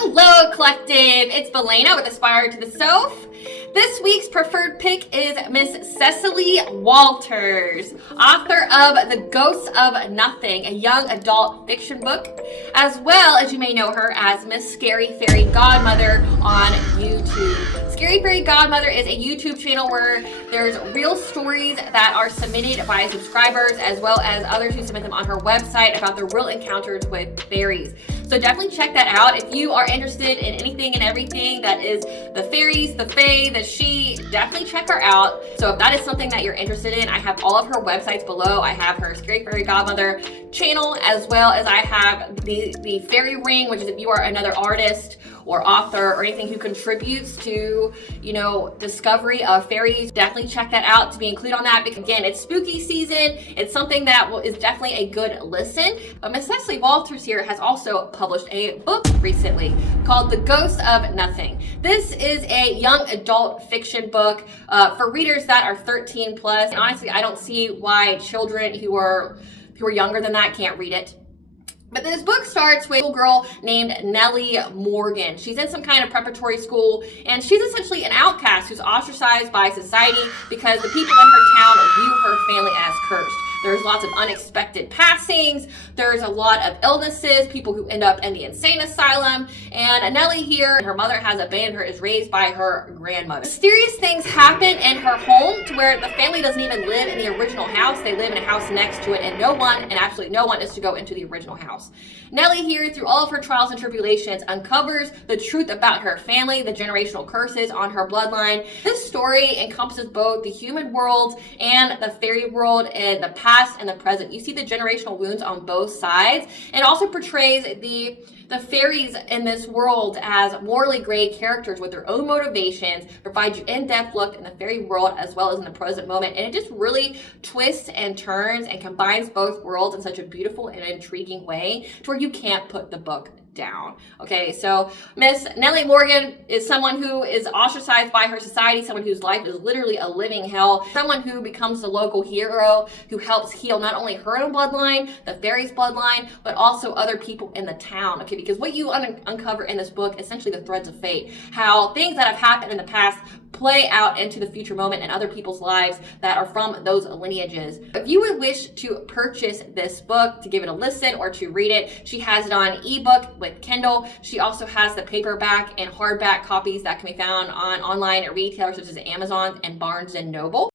Hello, Collective. It's Belena with Aspire to the Soph. This week's preferred pick is Miss Cecily Walters, author of The Ghosts of Nothing, a young adult fiction book, as well as you may know her as Miss Scary Fairy Godmother on YouTube. Scary Fairy Godmother is a YouTube channel where there's real stories that are submitted by subscribers as well as others who submit them on her website about their real encounters with fairies. So definitely check that out. If you are interested in anything and everything that is the fairies, the fae, the she, definitely check her out. So if that is something that you're interested in, I have all of her websites below. I have her Scary Fairy Godmother channel, as well as I have the Fairy Ring, which is if you are another artist or author or anything who contributes to, discovery of fairies. Definitely check that out to be included on that, because again, it's spooky season. It's something that is definitely a good listen. But Miss Cecily Walters here has also published a book recently called The Ghosts of Nothing. This is a young adult fiction book for readers that are 13 plus. And honestly, I don't see why children who are younger than that can't read it. But this book starts with a little girl named Nellie Morgan. She's in some kind of preparatory school, and she's essentially an outcast who's ostracized by society because the people in her town view her family as cursed. There's lots of unexpected passings. There's a lot of illnesses, people who end up in the insane asylum. And Nellie here, her mother has abandoned her, is raised by her grandmother. Mysterious things happen in her home to where the family doesn't even live in the original house. They live in a house next to it, and absolutely no one is to go into the original house. Nellie here, through all of her trials and tribulations, uncovers the truth about her family, the generational curses on her bloodline. This story encompasses both the human world and the fairy world in the past and the present. You see the generational wounds on both sides, and also portrays the fairies in this world as morally gray characters with their own motivations, provide you in-depth look in the fairy world as well as in the present moment. And it just really twists and turns and combines both worlds in such a beautiful and intriguing way to where you can't put the book down. Okay, so Miss Nellie Morgan is someone who is ostracized by her society, someone whose life is literally a living hell, someone who becomes the local hero who helps heal not only her own bloodline, the fairies' bloodline, but also other people in the town. Okay, because what you uncover in this book, essentially the threads of fate, how things that have happened in the past play out into the future moment in other people's lives that are from those lineages. If you would wish to purchase this book, to give it a listen or to read it, she has it on ebook with Kindle. She also has the paperback and hardback copies that can be found on online at retailers such as Amazon and Barnes & Noble.